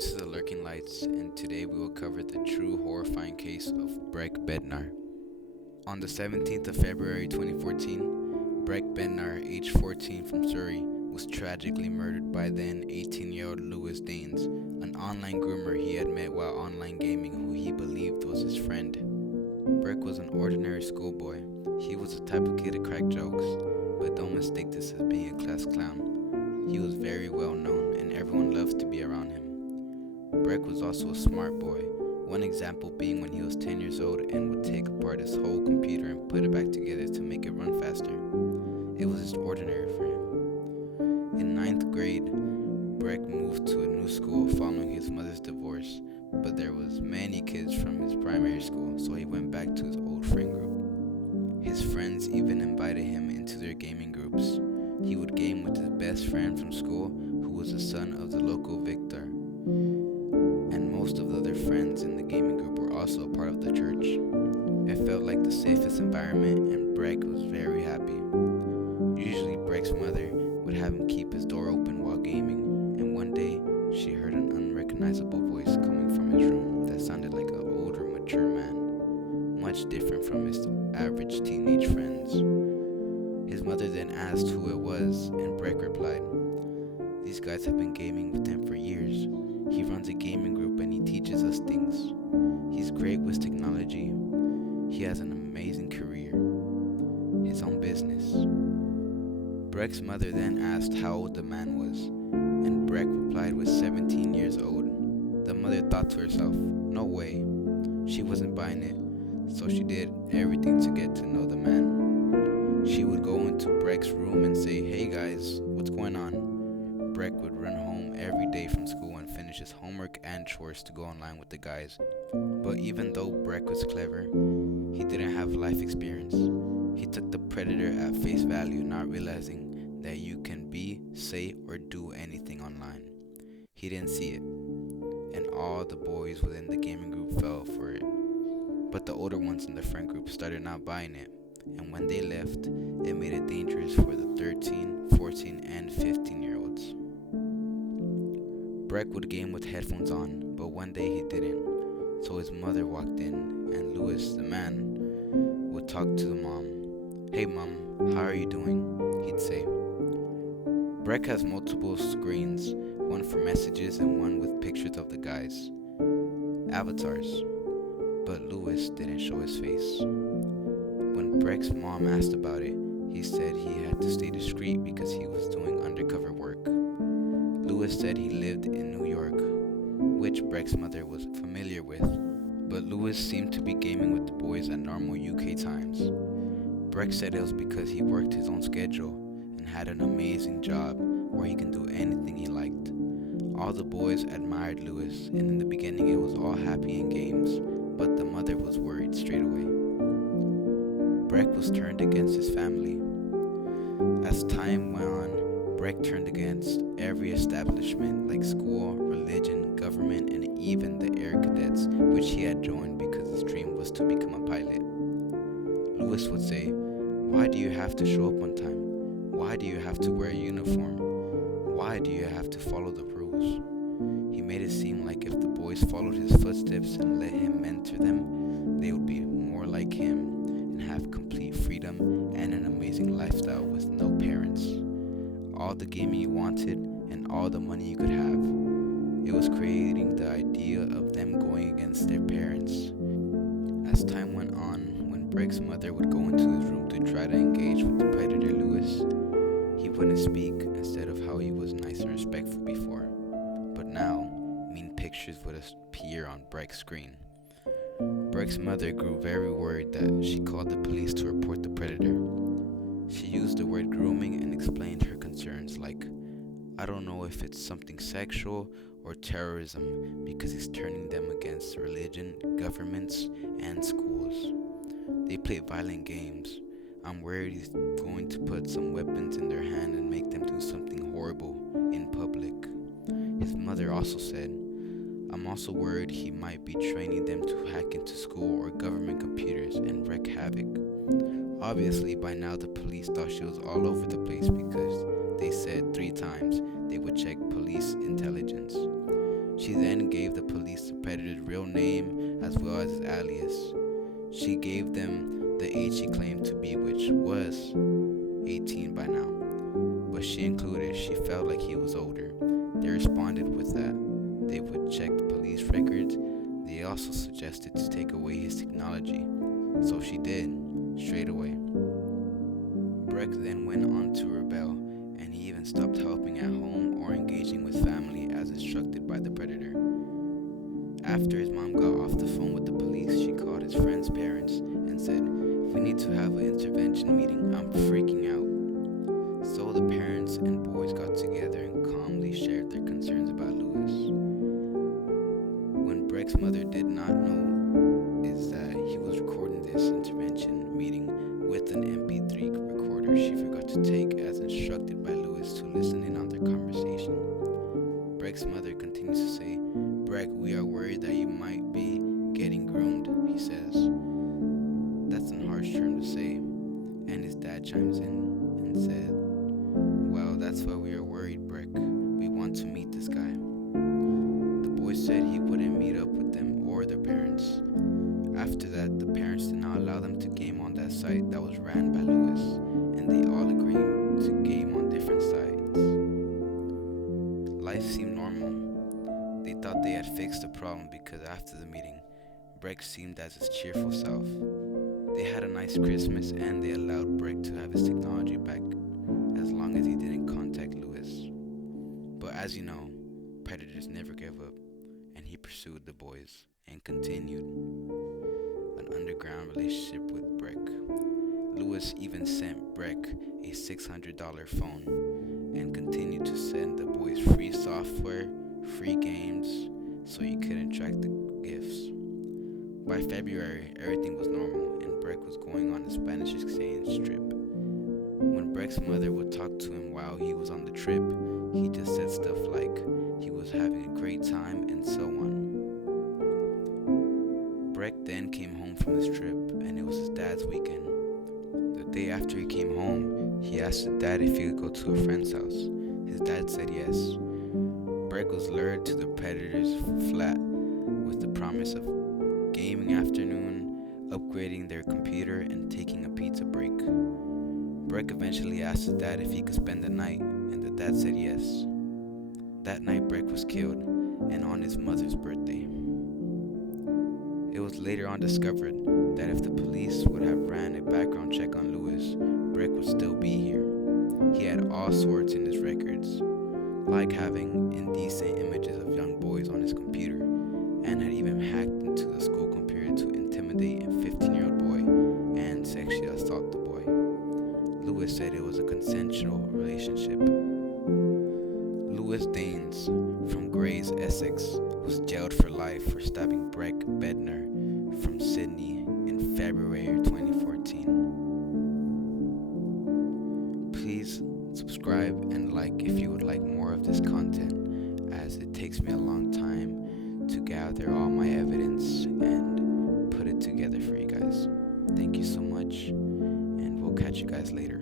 This is the Lurking Lights, and today we will cover the true horrifying case of Breck Bednar. On the 17th of February 2014, Breck Bednar, age 14 from Surrey, was tragically murdered by then 18-year-old Lewis Daynes, an online groomer he had met while online gaming who he believed was his friend. Breck was an ordinary schoolboy. He was the type of kid to crack jokes, but don't mistake this as being a class clown. He was very well known and everyone loved to be around him. Breck was also a smart boy, one example being when he was 10 years old and would take apart his whole computer and put it back together to make it run faster. It was just ordinary for him. In 9th grade, Breck moved to a new school following his mother's divorce, but there was many kids from his primary school, so he went back to his old friend group. His friends even invited him into their gaming groups. He would game with his best friend from school, who was the son of the local victor. And most of the other friends in the gaming group were also a part of the church. It felt like the safest environment, and Breck was very happy. Usually Breck's mother would have him keep his door open while gaming, and one day she heard an unrecognizable voice coming from his room that sounded like an older, mature man, much different from his average teenage friends. His mother then asked who it was, and Breck replied, "These guys have been gaming with him for years. He runs a gaming group and he teaches us things. He's great with technology. He has an amazing career, his own business." Breck's mother then asked how old the man was, and Breck replied was 17 years old. The mother thought to herself, no way. She wasn't buying it, so she did everything to get to know the man. She would go into Breck's room and say, "Hey guys, what's going on?" Breck would run home every day from school and finish his homework and chores to go online with the guys. But even though Breck was clever, he didn't have life experience. He took the predator at face value, not realizing that you can be, say, or do anything online. He didn't see it, and all the boys within the gaming group fell for it. But the older ones in the friend group started not buying it, and when they left, it made it dangerous for the 13, 14, and 15-year-olds. Breck would game with headphones on, but one day he didn't, so his mother walked in, and Lewis, the man, would talk to the mom. "Hey mom, how are you doing?" he'd say. Breck has multiple screens, one for messages and one with pictures of the guys. Avatars. But Lewis didn't show his face. When Breck's mom asked about it, he said he had to stay discreet because he was doing undercover work. Lewis said he lived in New York, which Breck's mother was familiar with, but Lewis seemed to be gaming with the boys at normal UK times. Breck said it was because he worked his own schedule and had an amazing job where he can do anything he liked. All the boys admired Lewis, and in the beginning it was all happy and games, but the mother was worried straight away. Breck was turned against his family. As time went on, Breck turned against every establishment like school, religion, government, and even the Air Cadets, which he had joined because his dream was to become a pilot. Lewis would say, "Why do you have to show up on time? Why do you have to wear a uniform? Why do you have to follow the rules?" He made it seem like if the boys followed his footsteps and let him mentor them, they would be more like him and have complete freedom and an amazing lifestyle with no parents. All the gaming you wanted and all the money you could have. It was creating the idea of them going against their parents. As time went on, when Breck's mother would go into his room to try to engage with the predator Lewis, he wouldn't speak instead of how he was nice and respectful before. But now, mean pictures would appear on Breck's screen. Breck's mother grew very worried that she called the police to report the predator. She used the word grooming and explained her concerns like, "I don't know if it's something sexual or terrorism because he's turning them against religion, governments, and schools. They play violent games. I'm worried he's going to put some weapons in their hand and make them do something horrible in public." His mother also said, "I'm also worried he might be training them to hack into school or government computers and wreak havoc." Obviously, by now the police thought she was all over the place because they said 3 times they would check police intelligence. She then gave the police the predator's real name as well as his alias. She gave them the age she claimed to be, which was 18 by now, but she included she felt like he was older. They responded with that they would check the police records. They also suggested to take away his technology, so she did, straight away. Breck then went on to rebel, and he even stopped helping at home or engaging with family as instructed by the predator. After his mom got off the phone with the police, she called his friend's parents and said, "We need to have an intervention meeting. I'm freaking out." So the parents and boys got together and calmly shared their concerns about Lewis. When Breck's mother did not know is that he was recording this intervention meeting with an MP3 recorder she forgot to take as instructed by Lewis to listen in on their conversation. Breck's mother continues to say, "Breck, we are worried that you might be getting groomed," he says. That's a harsh term to say. And his dad chimes in and said, "Well, that's why we are worried, Breck. We want to meet this guy." The boy said he wouldn't meet up with them or their parents. After that, the parents did not allow them to game on that site that was ran by Lewis, and they all agreed to game on different sites. Life seemed normal. They thought they had fixed the problem because after the meeting, Breck seemed as his cheerful self. They had a nice Christmas and they allowed Breck to have his technology back as long as he didn't contact Lewis. But as you know, predators never give up, and he pursued the boys and continued an underground relationship with Breck. Lewis even sent Breck a $600 phone and continued to send the boys free software, free games, so you couldn't track the gifts. By February, everything was normal and Breck was going on a Spanish exchange trip. When Breck's mother would talk to him while he was on the trip, he just said stuff like he was having a great time and so on. Breck then came home from his trip and it was his dad's weekend. The day after he came home, he asked his dad if he could go to a friend's house. His dad said yes. Breck was lured to the predator's flat with the promise of gaming afternoon, upgrading their computer, and taking a pizza break. Breck eventually asked his dad if he could spend the night, and the dad said yes. That night, Breck was killed, and on his mother's birthday. It was later on discovered that if the police would have ran a background check on Lewis, Breck would still be here. He had all sorts in his records, like having indecent images of young boys on his computer, and had even hacked into the school computer to intimidate a 15-year-old boy and sexually assault the boy. Lewis said it was a consensual relationship. Lewis Daynes from Grays, Essex, was jailed for life for stabbing Breck Bednar from Sydney in February 2014. Please subscribe and like if you would like more of this content, as it takes me a long time to gather all my evidence and put it together for you guys. Thank you so much, and we'll catch you guys later.